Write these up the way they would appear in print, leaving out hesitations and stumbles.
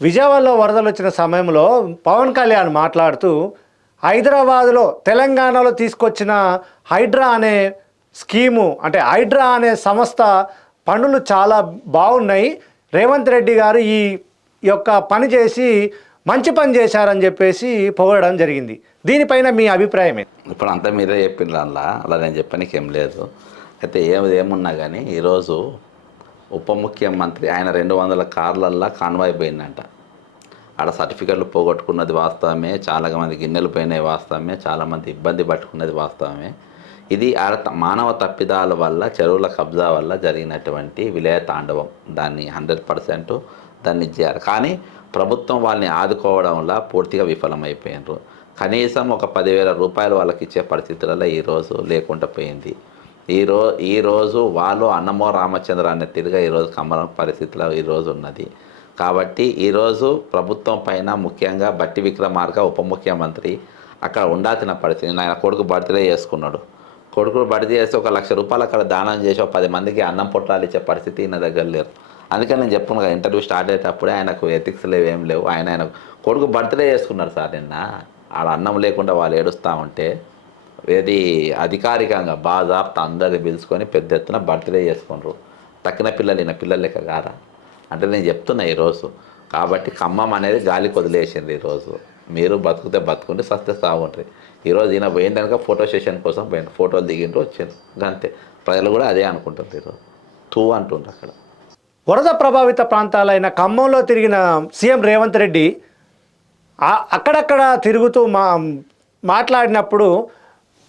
విజయవాడలో వరదలు వచ్చిన సమయంలో పవన్ కళ్యాణ్ మాట్లాడుతూ హైదరాబాదులో తెలంగాణలో తీసుకొచ్చిన హైడ్రా అనే స్కీము అంటే హైడ్రా అనే సంస్థ పనులు చాలా బాగున్నాయి, రేవంత్ రెడ్డి గారు ఈ యొక్క పని చేసి మంచి పని చేశారని చెప్పేసి పొగడడం జరిగింది. దీనిపైన మీ అభిప్రాయమే? ఇప్పుడు అంతా మీరే చెప్పిండ్రు అలా నేను చెప్పడానికి ఏం లేదు. అయితే ఏమున్నా కానీ ఈరోజు ఉప ముఖ్యమంత్రి ఆయన 200 కార్లల్లో కాన్వాయ్ పోయిందంట. ఆడ సర్టిఫికెట్లు పోగొట్టుకున్నది వాస్తవమే, చాలామంది గిన్నెలు పోయినాయి వాస్తవమే, చాలామంది ఇబ్బంది పట్టుకున్నది వాస్తవమే. ఇది ఆడ మానవ తప్పిదాల వల్ల, చెరువుల కబ్జా వల్ల జరిగినటువంటి విలయ తాండవం. దాన్ని 100% దాన్ని చేయాలి. కానీ ప్రభుత్వం వాళ్ళని ఆదుకోవడంలో పూర్తిగా విఫలమైపోయినారు. కనీసం ఒక 10,000 రూపాయలు వాళ్ళకి ఇచ్చే పరిస్థితులలో ఈరోజు లేకుండా పోయింది. ఈరోజు వాళ్ళు అన్నమో రామచంద్ర అనే తిరిగా ఈరోజు కమ్మల పరిస్థితిలో ఈరోజు ఉన్నది. కాబట్టి ఈరోజు ప్రభుత్వం పైన ముఖ్యంగా బట్టి విక్రమార్క ఉప ముఖ్యమంత్రి అక్కడ ఉండాల్సిన పరిస్థితి. ఆయన కొడుకు బర్త్డే చేసుకున్నాడు. కొడుకు బర్త్డే చేస్తే 1,00,000 రూపాయలు అక్కడ దానం చేసి 10 మందికి అన్నం పొట్లాలు ఇచ్చే పరిస్థితి ఈయన దగ్గర లేరు. అందుకని నేను చెప్పుకున్నా కదా, ఇంటర్వ్యూ స్టార్ట్ అయ్యేటప్పుడే ఆయనకు ఎథిక్స్ లేవు, ఏం లేవు. ఆయన కొడుకు బర్త్డే చేసుకున్నారు సార్ నిన్న. ఆడ అన్నం లేకుండా వాళ్ళు ఏడుస్తూ ఉంటే ఏది అధికారికంగా బాజాబ్తా అందరిని పిలుచుకొని పెద్ద ఎత్తున బర్త్డే చేసుకున్నారు. తక్కిన పిల్లలు ఈయన పిల్లలు లెక్క కాదా అంటే నేను చెప్తున్నా ఈరోజు. కాబట్టి ఖమ్మం అనేది గాలికి వదిలేసింది. ఈరోజు మీరు బతుకుతే బతుకుంటే సస్తే సాగుంటుంది. ఈరోజు ఈయన పోయిందనుక ఫోటో సెషన్ కోసం పోయింది, ఫోటోలు దిగిండ్రు వచ్చారు, అంతే. ప్రజలు కూడా అదే అనుకుంటారు. ఈరోజు తూ అంటుండ్రు. అక్కడ వరద ప్రభావిత ప్రాంతాలైన ఖమ్మంలో తిరిగిన సీఎం రేవంత్ రెడ్డి అక్కడక్కడ తిరుగుతూ మాట్లాడినప్పుడు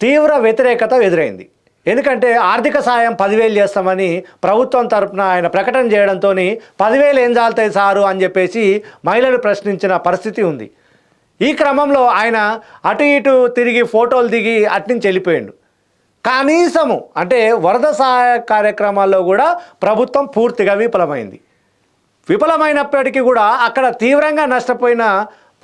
తీవ్ర వ్యతిరేకత ఎదురైంది. ఎందుకంటే ఆర్థిక సాయం 10,000 చేస్తామని ప్రభుత్వం తరఫున ఆయన ప్రకటన చేయడంతో 10,000 ఏం చాలుతాయి సారు అని చెప్పేసి మహిళలు ప్రశ్నించిన పరిస్థితి ఉంది. ఈ క్రమంలో ఆయన అటు ఇటు తిరిగి ఫోటోలు దిగి అట్నుంచి వెళ్ళిపోయాడు. కనీసము అంటే వరద సహాయ కార్యక్రమాల్లో కూడా ప్రభుత్వం పూర్తిగా విఫలమైనప్పటికీ కూడా అక్కడ తీవ్రంగా నష్టపోయిన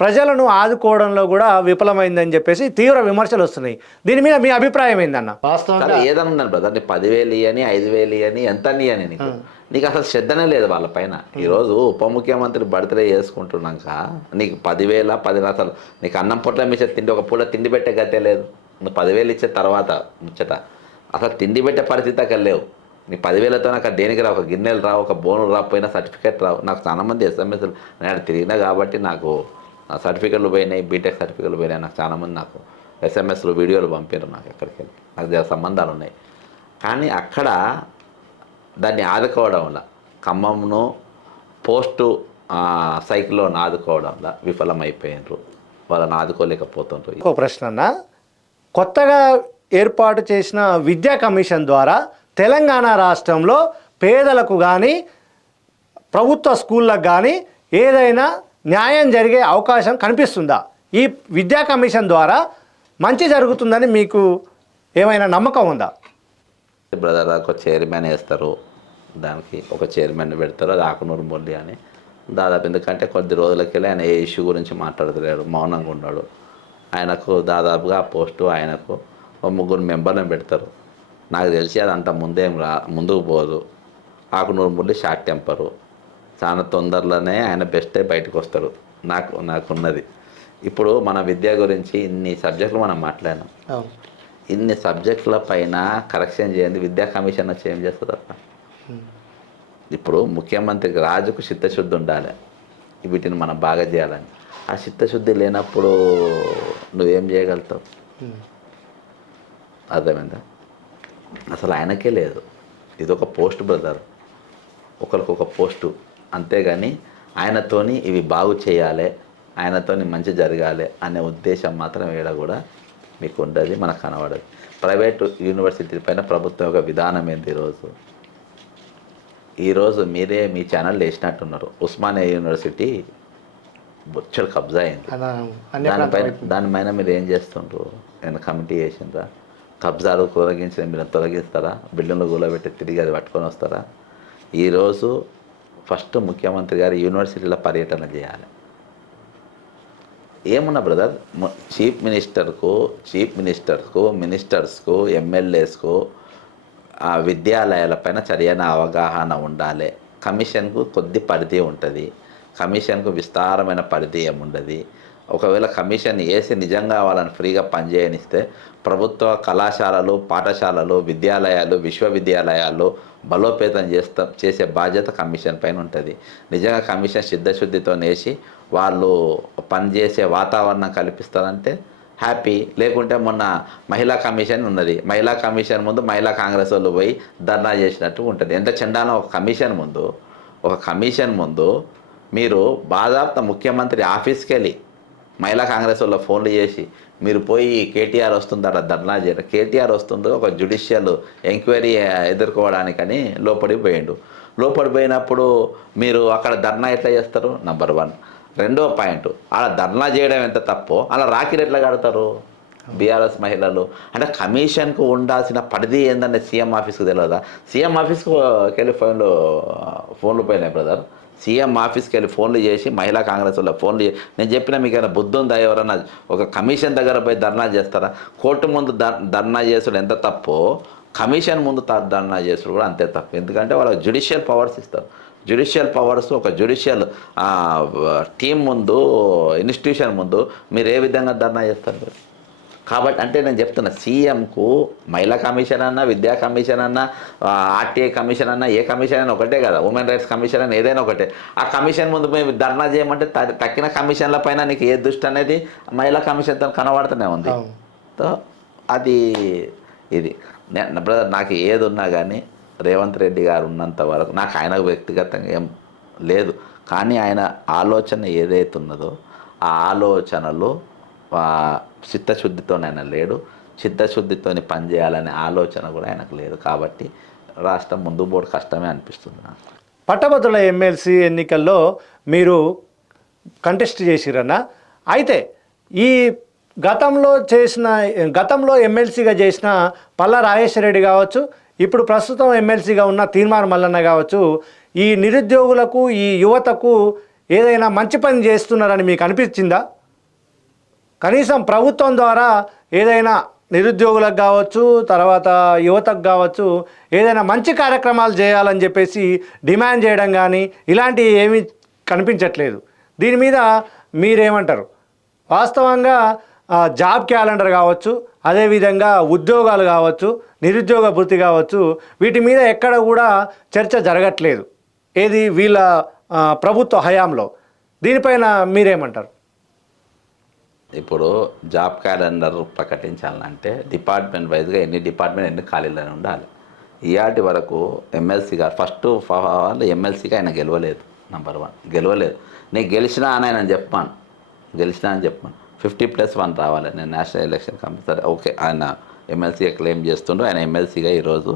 ప్రజలను ఆదుకోవడంలో కూడా విఫలమైందని చెప్పేసి తీవ్ర విమర్శలు వస్తున్నాయి. దీని మీద మీ అభిప్రాయం ఏందన్న? వాస్తవంగా ఏదన్నా బ్రదర్, 10,000 ఇవ్వని 5,000 ఇవ్వని ఎంత ఇవ్వని నీకు అసలు శ్రద్ధనే లేదు వాళ్ళపైన. ఈరోజు ఉప ముఖ్యమంత్రి బర్త్డే చేసుకుంటున్నాక నీకు 10,000 10 అసలు నీకు అన్నం పొట్ల మీద తిండి ఒక పూట తిండి పెట్టే గతే లేదు. నువ్వు 10,000 ఇచ్చే తర్వాత ముచ్చట అసలు తిండి పెట్టే పరిస్థితి అక్కడ లేవు. నీ 10,000తో నాకు దేనికి రావు, ఒక గిన్నెలు రావు, ఒక బోనులు రాకపోయినా సర్టిఫికేట్ రావు. నాకు చాలామంది ఎస్ఎంఎస్లు నేను తిరిగినా కాబట్టి నాకు సర్టిఫికెట్లు పోయినాయి, బీటెక్ సర్టిఫికెట్లు పోయినాయి. నాకు చాలామంది నాకు ఎస్ఎంఎస్లు వీడియోలు పంపారు. నాకు ఎక్కడికి వెళ్ళి నాకు సంబంధాలు ఉన్నాయి. కానీ అక్కడ దాన్ని ఆదుకోవడం వల్ల ఖమ్మంను పోస్టు సైకిల్లోని ఆదుకోవడంలో విఫలమైపోయినారు. వాళ్ళని ఆదుకోలేకపోతుండ్రు. ఇంకో ప్రశ్న అన్న, కొత్తగా ఏర్పాటు చేసిన విద్యా కమిషన్ ద్వారా తెలంగాణ రాష్ట్రంలో పేదలకు కానీ ప్రభుత్వ స్కూళ్ళకు కానీ ఏదైనా న్యాయం జరిగే అవకాశం కనిపిస్తుందా? ఈ విద్యా కమిషన్ ద్వారా మంచి జరుగుతుందని మీకు ఏమైనా నమ్మకం ఉందా? బ్రదర్, ఒక చైర్మన్ వేస్తారు, దానికి ఒక చైర్మన్ పెడతారు, అది ఆకునూరు మురళి అని. దాదాపు ఎందుకంటే కొద్ది రోజులకెళ్ళి ఆయన ఏ ఇష్యూ గురించి మాట్లాడతలేడు, మౌనంగా ఉన్నాడు. ఆయనకు దాదాపుగా ఆ పోస్టు ఆయనకు 3 మెంబర్లను పెడతారు. నాకు తెలిసి అది అంత ముందుకు పోదు. ఆకునూరు మురళి షార్ట్ టెంపరు, చాలా తొందరలోనే ఆయన బెస్టే బయటకు వస్తాడు. నాకున్నది. ఇప్పుడు మన విద్య గురించి ఇన్ని సబ్జెక్టులు మనం మాట్లాడినాం. ఇన్ని సబ్జెక్టుల పైన కరెక్షన్ చేయండి, విద్యా కమిషన్ వచ్చి ఏం చేస్తుంది అప్ప? ఇప్పుడు ముఖ్యమంత్రికి రాజుకు చిత్తశుద్ధి ఉండాలి, వీటిని మనం బాగా చేయాలని. ఆ చిత్తశుద్ధి లేనప్పుడు నువ్వేం చేయగలుగుతావు? అర్థమైందా? అసలు ఆయనకే లేదు. ఇది ఒక పోస్ట్ బ్రదర్, ఒకరికొక పోస్టు, అంతేగాని ఆయనతోని ఇవి బాగు చేయాలి, ఆయనతోని మంచి జరగాలి అనే ఉద్దేశం మాత్రం ఏడ కూడా మీకు ఉండదు, మనకు కనబడదు. ప్రైవేటు యూనివర్సిటీ పైన ప్రభుత్వం యొక్క విధానం ఏంటి? ఈరోజు మీరే మీ ఛానల్ వేసినట్టున్నారు, ఉస్మానియా యూనివర్సిటీ బొచ్చడు కబ్జా అయింది. దానిపైన మీరు ఏం చేస్తుండ్రు? నేను కమిటీ చేసిండ్రా? కబ్జాలు తొలగించిన మీరు తొలగిస్తారా? బిల్డింగ్లు కూలబెట్టి తిరిగి అది పట్టుకొని వస్తారా? ఈరోజు ఫస్ట్ ముఖ్యమంత్రి గారు యూనివర్సిటీలో పర్యటన చేయాలి. ఏమున్నా బ్రదర్, చీఫ్ మినిస్టర్స్కు మినిస్టర్స్కు ఎమ్మెల్యేస్కు విద్యాలయాలపైన సరైన అవగాహన ఉండాలి. కమిషన్కు కొద్ది పరిధి ఉంటుంది. కమిషన్కు విస్తారమైన పరిధి ఏముండదు. ఒకవేళ కమిషన్ వేసి నిజంగా వాళ్ళని ఫ్రీగా పనిచేయనిస్తే ప్రభుత్వ కళాశాలలు, పాఠశాలలు, విద్యాలయాలు, విశ్వవిద్యాలయాలు బలోపేతం చేసే బాధ్యత కమిషన్ పైన ఉంటుంది. నిజంగా కమిషన్ సిద్ధశుద్ధితో నేసి వాళ్ళు పనిచేసే వాతావరణం కల్పిస్తారంటే హ్యాపీ. లేకుంటే మొన్న మహిళా కమిషన్ ఉన్నది, మహిళా కమిషన్ ముందు మహిళా కాంగ్రెస్ వాళ్ళు పోయి ధర్నా చేసినట్టు ఉంటుంది. ఎంత చెండాలో ఒక కమిషన్ ముందు మీరు బాధాప్త ముఖ్యమంత్రి ఆఫీస్కి వెళ్ళి మహిళా కాంగ్రెస్ వాళ్ళ ఫోన్లు చేసి మీరు పోయి కేటీఆర్ వస్తుందట ధర్నా చేయడం, కేటీఆర్ వస్తుందో ఒక జ్యుడిషియల్ ఎంక్వైరీ ఎదుర్కోవడానికని లోపడిపోయినప్పుడు మీరు అక్కడ ధర్నా ఎట్లా చేస్తారు? నంబర్ 1. రెండో పాయింట్, అలా ధర్నా చేయడం ఎంత తప్పో అలా రాఖీలు ఎట్లా కడతారు బీఆర్ఎస్ మహిళలు? అంటే కమిషన్కు ఉండాల్సిన పరిధి ఏంటంటే సీఎం ఆఫీస్కి తెలియదా? సీఎం ఆఫీస్కి వెళ్ళి ఫోన్లు పోయినాయి బ్రదర్. సీఎం ఆఫీస్కి వెళ్ళి ఫోన్లు చేసి మహిళా కాంగ్రెస్ వల్ల ఫోన్లు చేసి నేను చెప్పిన మీకు ఏమైనా బుద్ధి ఉందా? ఎవరన్నా ఒక కమిషన్ దగ్గర పోయి ధర్నా చేస్తారా? కోర్టు ముందు ధర్నా చేసుడు ఎంత తప్పో కమిషన్ ముందు ధర్నా చేసుడు కూడా అంతే తప్పు. ఎందుకంటే వాళ్ళకి జ్యుడిషియల్ పవర్స్ ఇస్తారు. జ్యుడిషియల్ పవర్స్ ఒక జ్యుడిషియల్ టీం ముందు, ఇన్స్టిట్యూషన్ ముందు మీరు ఏ విధంగా ధర్నా చేస్తారు మీరు? కాబట్టి అంటే నేను చెప్తున్నా, సీఎంకు మహిళా కమిషన్ అన్నా, విద్యా కమిషన్ అన్నా, ఆర్టీఐ కమిషన్ అన్నా, ఏ కమిషన్ అయినా ఒకటే కదా, ఉమెన్ రైట్స్ కమిషన్ అని ఏదైనా ఒకటే. ఆ కమిషన్ ముందు మేము ధర్నా చేయమంటే తక్కిన కమిషన్ల పైన నీకు ఏ దృష్టి అనేది మహిళా కమిషన్తో కనబడుతూనే ఉంది. సో అది ఇది బ్రదర్, నాకు ఏది ఉన్నా కానీ రేవంత్ రెడ్డి గారు ఉన్నంత వరకు నాకు ఆయన వ్యక్తిగతంగా ఏం లేదు. కానీ ఆయన ఆలోచన ఏదైతే ఉన్నదో ఆ ఆలోచనలు చిత్తశుద్ధితో ఆయన లేడు. చిత్తశుద్ధితో పనిచేయాలనే ఆలోచన కూడా ఆయనకు లేదు. కాబట్టి రాష్ట్రం ముందు పోవడం కష్టమే అనిపిస్తుంది నాకు. పట్టభద్రుల ఎమ్మెల్సీ ఎన్నికల్లో మీరు కంటెస్ట్ చేసిరన్న. అయితే ఈ గతంలో ఎమ్మెల్సీగా చేసిన పల్లా రాజేశ్వర రెడ్డి కావచ్చు, ఇప్పుడు ప్రస్తుతం ఎమ్మెల్సీగా ఉన్న తీర్మాన మల్లన్న కావచ్చు, ఈ నిరుద్యోగులకు, ఈ యువతకు ఏదైనా మంచి పని చేస్తున్నారని మీకు అనిపించిందా? కనీసం ప్రభుత్వం ద్వారా ఏదైనా నిరుద్యోగులకు కావచ్చు, తర్వాత యువతకు కావచ్చు, ఏదైనా మంచి కార్యక్రమాలు చేయాలని చెప్పేసి డిమాండ్ చేయడం కానీ ఇలాంటివి ఏమీ కనిపించట్లేదు. దీని మీద మీరేమంటారు? వాస్తవంగా జాబ్ క్యాలెండర్ కావచ్చు, అదేవిధంగా ఉద్యోగాలు కావచ్చు, నిరుద్యోగ భృతి కావచ్చు, వీటి మీద ఎక్కడ కూడా చర్చ జరగట్లేదు ఏది వీళ్ళ ప్రభుత్వ హయాంలో. దీనిపైన మీరేమంటారు? ఇప్పుడు జాబ్ క్యాలెండర్ ప్రకటించాలంటే డిపార్ట్మెంట్ వైజ్గా ఎన్ని ఖాళీలు ఉండాలి. ఇయాటి వరకు ఎమ్మెల్సీ గారు ఫస్ట్ ఆఫ్ ఆల్ ఎమ్మెల్సీగా ఆయన గెలవలేదు. నంబర్ 1 గెలవలేదు. నేను గెలిచినా అని ఆయన చెప్పాను 50+1 రావాలి. నేను నేషనల్ ఎలక్షన్ కమిషన్ ఓకే, ఆయన ఎమ్మెల్సీగా క్లెయిమ్ చేస్తుండ్రు. ఆయన ఎమ్మెల్సీగా ఈరోజు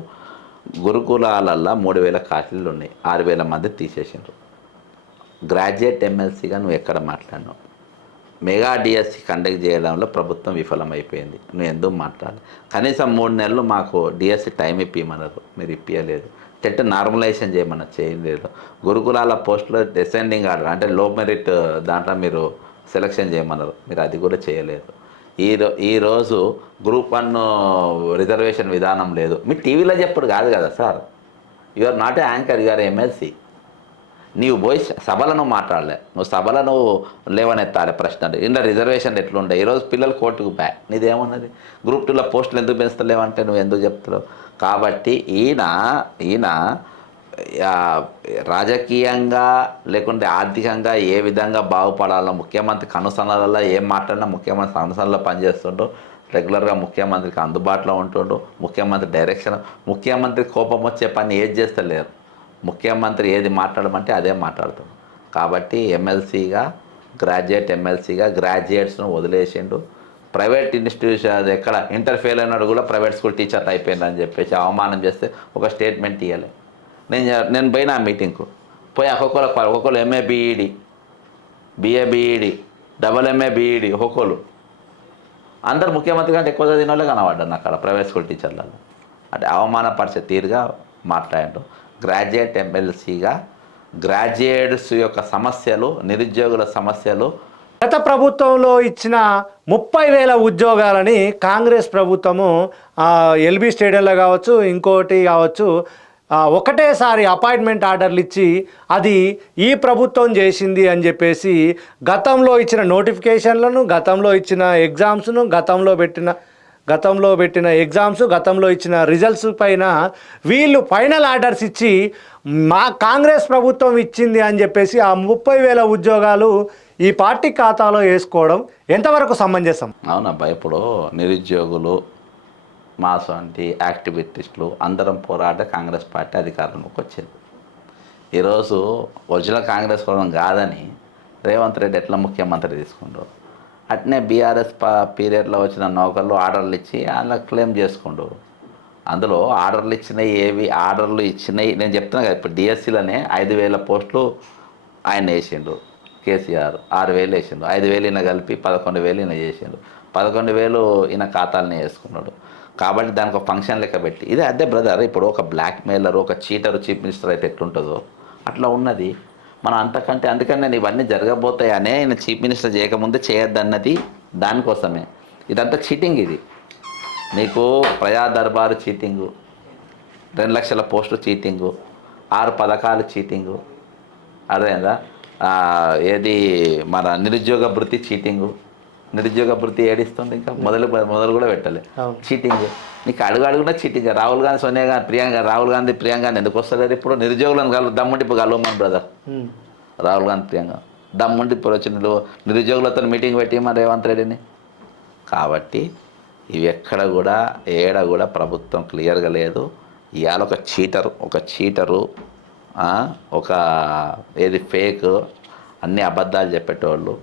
గురుకులాలల్లో 3000 ఖాళీలు ఉన్నాయి, 6000 మంది తీసేసిండ్రు. గ్రాడ్యుయేట్ ఎమ్మెల్సీగా నువ్వు ఎక్కడ మాట్లాడినావు? మెగా డిఎస్సి కండక్ట్ చేయడంలో ప్రభుత్వం విఫలమైపోయింది. నువ్వు ఎందుకు మాట్లాడాలి? కనీసం 3 నెలలు మాకు డిఎస్సి టైం ఇప్పిమన్నారు, మీరు ఇప్పించలేదు. టెట్ నార్మలైజేషన్ చేయలేదు. గురుకులాల పోస్టులో డిసెండింగ్ ఆర్డర్ అంటే లో మెరిట్ దాంట్లో మీరు సెలక్షన్ చేయమన్నారు, మీరు అది కూడా చేయలేదు. ఈరోజు గ్రూప్ 1 రిజర్వేషన్ విధానం లేదు. మీ టీవీలో చెప్పుడు కాదు కదా sir, you are not a anchor, you are MLC. నీవు పోయి సభలను మాట్లాడలే, నువ్వు సభలను లేవనెత్తాలి ప్రశ్నలు. ఇంట్లో రిజర్వేషన్లు ఎట్లుండే? ఈరోజు పిల్లలు కోర్టుకు బ్యాక్, నీదేమున్నది? గ్రూప్ 2లో పోస్టులు ఎందుకు పెంచుతలేవంటే నువ్వు ఎందుకు చెప్తున్నావు? కాబట్టి ఈయన రాజకీయంగా లేకుంటే ఆర్థికంగా ఏ విధంగా బాగుపడాలో ముఖ్యమంత్రి కనుసనలలో ఏం మాట్లాడినా ముఖ్యమంత్రి కనుసనలో పనిచేస్తుంటూ రెగ్యులర్గా ముఖ్యమంత్రికి అందుబాటులో ఉంటుండు. ముఖ్యమంత్రి డైరెక్షన్, ముఖ్యమంత్రి కోపం వచ్చే పని ఏది చేస్తలేరు. ముఖ్యమంత్రి ఏది మాట్లాడమంటే అదే మాట్లాడుతాడు. కాబట్టి గ్రాడ్యుయేట్ ఎమ్మెల్సీగా గ్రాడ్యుయేట్స్ను వదిలేసిండు. ప్రైవేట్ ఇన్స్టిట్యూషన్ ఎక్కడ ఇంటర్ ఫెయిల్ అయినాడు కూడా ప్రైవేట్ స్కూల్ టీచర్ అయిపోయిందని చెప్పేసి అవమానం చేస్తే ఒక స్టేట్మెంట్ ఇవ్వాలి. నేను పోయినా ఆ మీటింగ్కు పోయి ఒక్కొక్కరు MA BEd, BA BEd, MA BEd ఒక్కొక్కరు అందరు ముఖ్యమంత్రి కంటే ఎక్కువ చదివిన వాళ్ళే కనబడ్డారు నాకు అక్కడ ప్రైవేట్ స్కూల్ టీచర్లలో. అంటే అవమానపరిచే తీరుగా మాట్లాడాడు. గ్రాడ్యుయేట్ ఎమ్మెల్సీగా గ్రాడ్యుయేట్స్ యొక్క సమస్యలు, నిరుద్యోగుల సమస్యలు, గత ప్రభుత్వంలో ఇచ్చిన 30,000 ఉద్యోగాలని కాంగ్రెస్ ప్రభుత్వము ఎల్బీ స్టేడియంలో కావచ్చు, ఇంకోటి కావచ్చు, ఒకటేసారి అపాయింట్మెంట్ ఆర్డర్లు ఇచ్చి అది ఈ ప్రభుత్వం చేసింది అని చెప్పేసి గతంలో ఇచ్చిన నోటిఫికేషన్లను, గతంలో ఇచ్చిన ఎగ్జామ్స్ను, గతంలో ఇచ్చిన రిజల్ట్స్ పైన వీళ్ళు ఫైనల్ ఆర్డర్స్ ఇచ్చి మా కాంగ్రెస్ ప్రభుత్వం ఇచ్చింది అని చెప్పేసి ఆ 30,000 ఉద్యోగాలు ఈ పార్టీ ఖాతాలో వేసుకోవడం ఎంతవరకు సమంజసం? అవునబ్బా, ఇప్పుడు నిరుద్యోగులు మా వంటి యాక్టివిస్టులు అందరం పోరాట కాంగ్రెస్ పార్టీ అధికారంలోకి వచ్చింది. ఈరోజు ఒరిజినల్ కాంగ్రెస్ వాళ్ళం కాదని రేవంత్ రెడ్డి ఎట్లా ముఖ్యమంత్రి తీసుకుంటారు, అట్నే బీఆర్ఎస్ పీరియడ్లో వచ్చిన నౌకర్లు ఆర్డర్లు ఇచ్చి అలా క్లెయిమ్ చేసుకుంటూ, అందులో ఆర్డర్లు ఇచ్చినాయి నేను చెప్తున్నా కదా. ఇప్పుడు డిఎస్సీలోనే 5,000 పోస్టులు ఆయన వేసిండు కేసీఆర్, 6,000 వేసిండు, 5,000 ఈయన కలిపి 11,000 ఈయన చేసిండు, 11,000 ఈయన ఖాతాలనే వేసుకున్నాడు. కాబట్టి దానికి ఒక ఫంక్షన్ లెక్క పెట్టి అదే బ్రదర్. ఇప్పుడు ఒక బ్లాక్ మెయిలర్, ఒక చీటర్ చీఫ్ మినిస్టర్ అయితే ఎట్లుంటుందో అట్లా ఉన్నది. మనం అందుకని నేను ఇవన్నీ జరగబోతాయనే ఆయన చీఫ్ మినిస్టర్ చేయకముందే చేయొద్దన్నది దానికోసమే. ఇదంతా చీటింగ్. ఇది నీకు ప్రజా దర్బారు చీటింగు, 2 లక్షల పోస్టులు చీటింగు, 6 పథకాలు చీటింగు, అర్థమైందా? ఏది మన నిరుద్యోగ భృతి చీటింగు. నిరుద్యోగ భృతి ఏడిస్తుంది, ఇంకా మొదలు కూడా పెట్టలే. చీటింగ్ నీకు అడుగునా చీటింగ్. రాహుల్ గాంధీ, సోనియా గాంధీ, రాహుల్ గాంధీ, ప్రియాంక గాంధీ ఎందుకు వస్తలేదు? ఇప్పుడు నిరుద్యోగులను దమ్ముండి ఇప్పుడు కలవమని బ్రదర్. రాహుల్ గాంధీ, ప్రియాంక దమ్ముండి ఇప్పుడు వచ్చి నిరుద్యోగులతో మీటింగ్ పెట్టి మన రేవంత్ రెడ్డిని. కాబట్టి ఇవి ఎక్కడ కూడా ఏడ కూడా ప్రభుత్వం క్లియర్గా లేదు. ఇవాళ ఒక చీటరు ఒక ఏది ఫేక్, అన్ని అబద్ధాలు చెప్పేటోళ్ళు.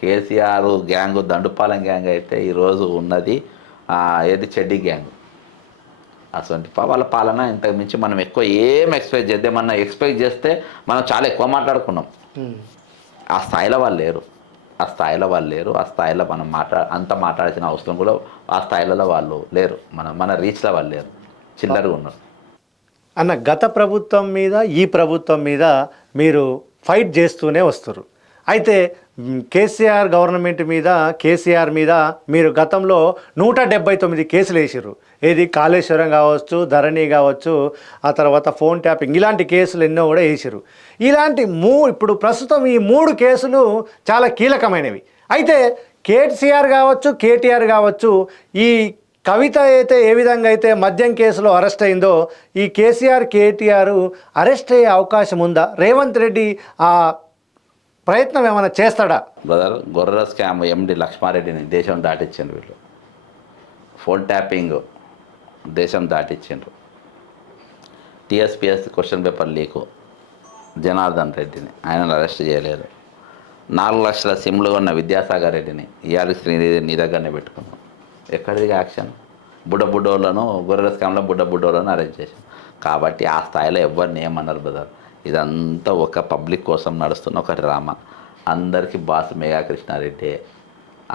కేసీఆర్ గ్యాంగు దండుపాలెం గ్యాంగ్ అయితే ఈరోజు ఉన్నది ఏది చెడ్డి గ్యాంగ్. అటువంటి వాళ్ళ పాలన ఇంతకు మించి మనం ఎక్కువ ఏం ఎక్స్పెక్ట్ చేద్దాం. మనం ఎక్స్పెక్ట్ చేస్తే మనం చాలా ఎక్కువ మాట్లాడుకున్నాం. ఆ స్థాయిలో వాళ్ళు లేరు. ఆ స్థాయిలో మనం అంత మాట్లాడాల్సిన అవసరం కూడా ఆ స్థాయిలలో వాళ్ళు లేరు. మన రీచ్లో వాళ్ళు లేరు, చిల్లరగా ఉన్నారు. అన్న, గత ప్రభుత్వం మీద ఈ ప్రభుత్వం మీద మీరు ఫైట్ చేస్తూనే వస్తారు. అయితే కేసీఆర్ గవర్నమెంట్ మీద, కేసీఆర్ మీద మీరు గతంలో 179 కేసులు వేసారు. ఏది కాళేశ్వరం కావచ్చు, ధరణి కావచ్చు, ఆ తర్వాత ఫోన్ ట్యాపింగ్, ఇలాంటి కేసులు ఎన్నో కూడా వేసారు. ఇలాంటి ఇప్పుడు ప్రస్తుతం ఈ 3 కేసులు చాలా కీలకమైనవి. అయితే కేసీఆర్ కావచ్చు, కేటీఆర్ కావచ్చు, ఈ కవిత అయితే ఏ విధంగా అయితే మద్యం కేసులో అరెస్ట్ అయిందో ఈ కేసీఆర్, కేటీఆర్ అరెస్ట్ అయ్యే అవకాశం ఉందా? రేవంత్ రెడ్డి ఆ ప్రయత్నం ఏమైనా చేస్తాడా? బ్రదర్, గొర్రెల స్కామ్ ఎండి లక్ష్మారెడ్డిని దేశం దాటిచ్చిండ్రు వీళ్ళు. ఫోన్ ట్యాపింగ్ దేశం దాటిచ్చిండ్రు. TSPSC question paper leak Janardhan రెడ్డిని ఆయనను అరెస్ట్ చేయలేదు. 4 లక్షల సిమ్లు ఉన్న విద్యాసాగర్ రెడ్డిని ఇవాళ శ్రీనిధి నీ దగ్గరనే పెట్టుకున్నాం. ఎక్కడిది యాక్షన్? బుడ్డోళ్ళను గొర్రెల స్కామ్లో బుడ్డోళ్ళను అరెస్ట్ చేశాం. కాబట్టి ఆ స్థాయిలో ఎవరిని ఏమన్నారు బ్రదర్? ఇదంతా ఒక పబ్లిక్ కోసం నడుస్తున్న ఒక డ్రామా. అందరికీ బాస్ మేఘా కృష్ణారెడ్డి,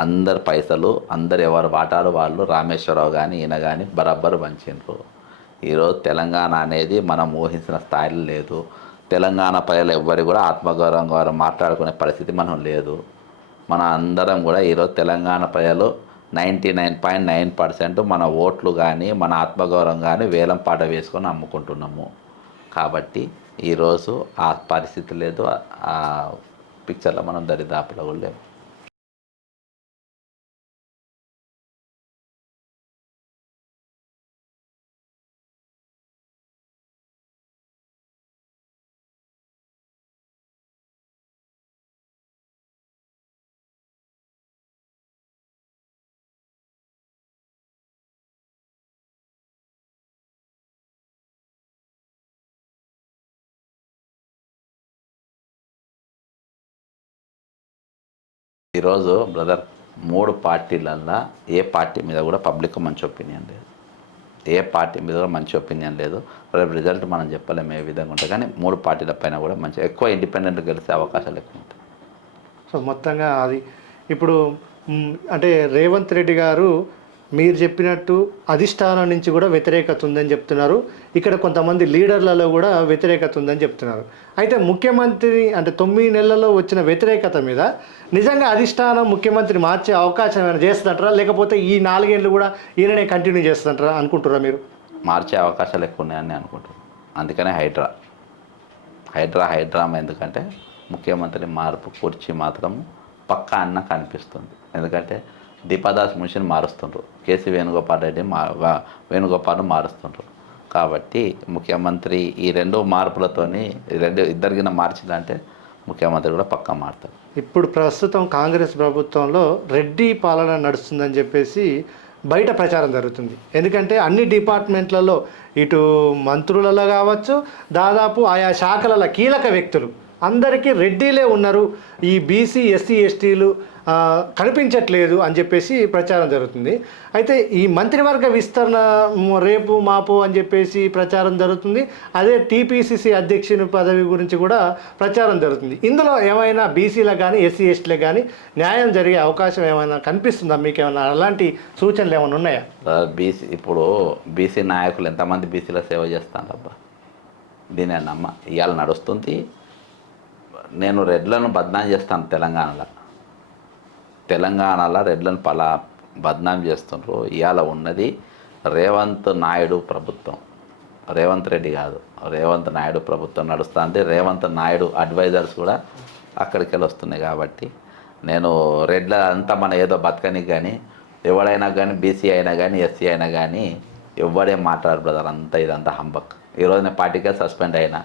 అందరు పైసలు అందరు ఎవరు వాటాలు వాళ్ళు, రామేశ్వరరావు కానీ ఈయన కానీ బరాబరు పంచిండ్రు. ఈరోజు తెలంగాణ అనేది మనం ఊహించిన స్థాయిలో లేదు. తెలంగాణ ప్రజలు ఎవ్వరు కూడా ఆత్మగౌరవం ద్వారా మాట్లాడుకునే పరిస్థితి మనం లేదు. మన అందరం కూడా ఈరోజు తెలంగాణ ప్రజలు 99.9% మన ఓట్లు కానీ మన ఆత్మగౌరవం కానీ వేలం పాట వేసుకొని అమ్ముకుంటున్నాము. కాబట్టి ఈరోజు ఆ పరిస్థితి లేదు. ఆ పిక్చర్లో మనం దరిదాపులో కూడా లేము. ఈరోజు బ్రదర్ 3 పార్టీలల్లో ఏ పార్టీ మీద కూడా పబ్లిక్ మంచి ఒపీనియన్ లేదు. ఏ పార్టీ మీద కూడా మంచి ఒపీనియన్ లేదు. రేపు రిజల్ట్ మనం చెప్పలేము ఏ విధంగా ఉంటుంది. కానీ 3 పార్టీల పైన కూడా మంచి ఎక్కువ ఇండిపెండెంట్ గెలిచే అవకాశాలు ఎక్కువ ఉంటాయి. సో మొత్తంగా అది ఇప్పుడు అంటే రేవంత్ రెడ్డి గారు మీరు చెప్పినట్టు అధిష్టానం నుంచి కూడా వ్యతిరేకత ఉందని చెప్తున్నారు. ఇక్కడ కొంతమంది లీడర్లలో కూడా వ్యతిరేకత ఉందని చెప్తున్నారు. అయితే ముఖ్యమంత్రి అంటే 9 నెలల్లో వచ్చిన వ్యతిరేకత మీద నిజంగా అధిష్టానం ముఖ్యమంత్రిని మార్చే అవకాశం ఏమైనా చేస్తుంటారా, లేకపోతే ఈ 4 ఏళ్ళు కూడా ఈయననే కంటిన్యూ చేస్తుంటారా అనుకుంటారా మీరు? మార్చే అవకాశాలు ఎక్కువ ఉన్నాయని అనుకుంటున్నాను. అందుకనే హైడ్రామా ఎందుకంటే ముఖ్యమంత్రి మార్పు కుర్చీ మాత్రం పక్కా అన్న కనిపిస్తుంది. ఎందుకంటే దీపాదాస్ మిషన్ మారుస్తుండ్రు, కేసీ వేణుగోపాల్ మారుస్తుండ్రు. కాబట్టి ముఖ్యమంత్రి ఈ రెండు మార్పులతోని ఇద్దరికిన మార్చిందంటే ముఖ్యమంత్రి కూడా పక్కా మారుతారు. ఇప్పుడు ప్రస్తుతం కాంగ్రెస్ ప్రభుత్వంలో రెడ్డి పాలన నడుస్తుందని చెప్పేసి బయట ప్రచారం జరుగుతుంది. ఎందుకంటే అన్ని డిపార్ట్మెంట్లలో ఇటు మంత్రులలో కావచ్చు, దాదాపు ఆయా శాఖల కీలక వ్యక్తులు అందరికీ రెడ్డిలే ఉన్నారు, ఈ బీసీ ఎస్సీ ఎస్టీలు కనిపించట్లేదు అని చెప్పేసి ప్రచారం జరుగుతుంది. అయితే ఈ మంత్రివర్గ విస్తరణ రేపు మాపు అని చెప్పేసి ప్రచారం జరుగుతుంది. అదే టీపీసీసీ అధ్యక్షుని పదవి గురించి కూడా ప్రచారం జరుగుతుంది. ఇందులో ఏమైనా బీసీలకు కానీ ఎస్సీ ఎస్టీలకు కానీ న్యాయం జరిగే అవకాశం ఏమైనా కనిపిస్తుందా? మీకు ఏమైనా అలాంటి సూచనలు ఏమైనా ఉన్నాయా? ఇప్పుడు బీసీ నాయకులు ఎంతమంది బీసీలో సేవ చేస్తాను అబ్బా, దీనేనమ్మ ఇవాళ నడుస్తుంది. నేను రెడ్లను బద్నాం చేస్తాను తెలంగాణలో రెడ్లను బద్నాం చేస్తుండ్రు. ఇవాళ ఉన్నది రేవంత్ నాయుడు ప్రభుత్వం, రేవంత్ రెడ్డి కాదు, రేవంత్ నాయుడు ప్రభుత్వం నడుస్తుంది. రేవంత్ నాయుడు అడ్వైజర్స్ కూడా అక్కడికి వెళ్ళి వస్తున్నాయి. కాబట్టి నేను రెడ్ల అంతా మన ఏదో బతకనికి కానీ ఎవడైనా కానీ బీసీ అయినా కానీ ఎస్సీ అయినా కానీ ఎవడేం మాట్లాడారు బ్రదర్, అంతా ఇదంతా హంబక్. ఈరోజు నేను పార్టీకే సస్పెండ్ అయినా,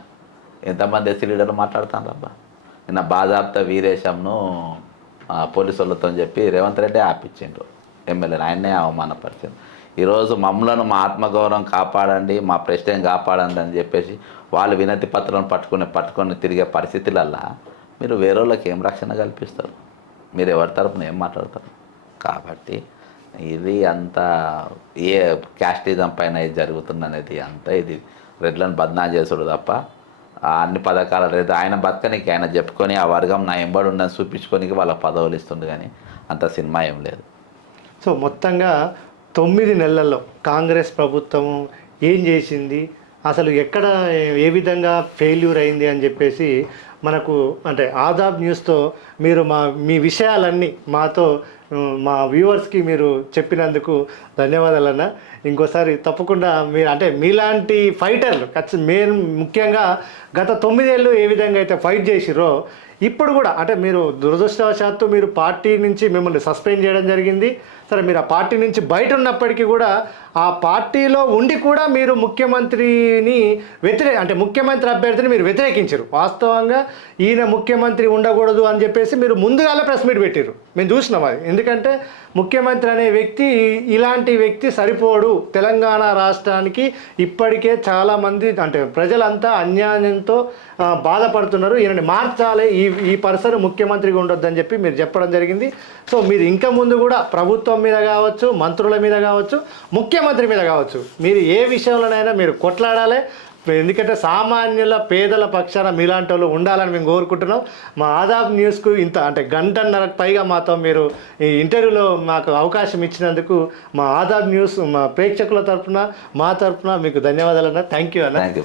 ఎంతమంది ఎస్సీ లీడర్లు మాట్లాడుతాను అబ్బా. నిన్న బాజాబ్తా వీరేశంను పోలీసు వాళ్ళతో చెప్పి రేవంత్ రెడ్డి ఆపించిండ్రు ఎమ్మెల్యేని, ఆయన్నే అవమానపరిచిండు. ఈరోజు మమ్మలను మా ఆత్మగౌరవం కాపాడండి, మా ప్రెస్టేజ్ కాపాడండి అని చెప్పేసి వాళ్ళు వినతి పత్రం పట్టుకొని తిరిగే పరిస్థితులల్లా మీరు వేరే వాళ్ళకి ఏం రక్షణ కల్పిస్తారు? మీరు ఎవరి తరపున ఏం మాట్లాడతారు? కాబట్టి ఇది అంతా ఏ క్యాస్టిజం పైన ఇది జరుగుతుందనేది అంతా ఇది రెడ్లను బద్నాం చేసుడు తప్ప అన్ని పథకాల రేపు ఆయన బతకనికి ఆయన చెప్పుకొని ఆ వర్గం నా ఎంబడి ఉందని చూపించుకోనికి వాళ్ళ పదవులు ఇస్తుంది, కానీ అంత సినిమా ఏం లేదు. సో మొత్తంగా 9 నెలల్లో కాంగ్రెస్ ప్రభుత్వం ఏం చేసింది, అసలు ఎక్కడ ఏ విధంగా ఫెయిల్యూర్ అయింది అని చెప్పేసి మనకు అంటే ఆదాబ్ న్యూస్తో మీరు మీ విషయాలన్నీ మాతో మా వ్యూవర్స్కి మీరు చెప్పినందుకు ధన్యవాదాలన్న. ఇంకోసారి తప్పకుండా మీరు అంటే మీలాంటి ఫైటర్లు ముఖ్యంగా గత 9 ఏళ్ళు ఏ విధంగా అయితే ఫైట్ చేసిరో ఇప్పుడు కూడా అంటే మీరు దురదృష్టవశాత్తు మీరు పార్టీ నుంచి మిమ్మల్ని సస్పెండ్ చేయడం జరిగింది. సరే, మీరు ఆ పార్టీ నుంచి బయట ఉన్నప్పటికీ కూడా ఆ పార్టీలో ఉండి కూడా మీరు ముఖ్యమంత్రిని అంటే ముఖ్యమంత్రి అభ్యర్థిని మీరు వ్యతిరేకించారు. వాస్తవంగా ఈయన ముఖ్యమంత్రి ఉండకూడదు అని చెప్పేసి మీరు ముందుగానే ప్రెస్ మీట్ పెట్టారు, మేము చూసినాం అది. ఎందుకంటే ముఖ్యమంత్రి అనే వ్యక్తి ఇలాంటి వ్యక్తి సరిపోడు, తెలంగాణ రాష్ట్రానికి ఇప్పటికే చాలామంది అంటే ప్రజలంతా అన్యాయంతో బాధపడుతున్నారు, ఈయనని మార్చాలి, ఈ పర్సన్ ముఖ్యమంత్రిగా ఉండొద్దని చెప్పి మీరు చెప్పడం జరిగింది. సో మీరు ఇంకా ముందు కూడా ప్రభుత్వం మీద కావచ్చు, మంత్రుల మీద కావచ్చు, ముఖ్యమంత్రి మీద కావచ్చు, మీరు ఏ విషయంలోనైనా మీరు కొట్లాడాలి. ఎందుకంటే సామాన్యుల పేదల పక్షాన మీలాంటి వాళ్ళు ఉండాలని మేము కోరుకుంటున్నాం. మా ఆదాబ్ న్యూస్కు ఇంత అంటే 1.5 గంటలకు పైగా మాతో మీరు ఈ ఇంటర్వ్యూలో మాకు అవకాశం ఇచ్చినందుకు మా ఆదాబ్ న్యూస్ మా ప్రేక్షకుల తరఫున మా తరఫున మీకు ధన్యవాదాలు అన్న. థ్యాంక్ యూ అన్న. Thank you.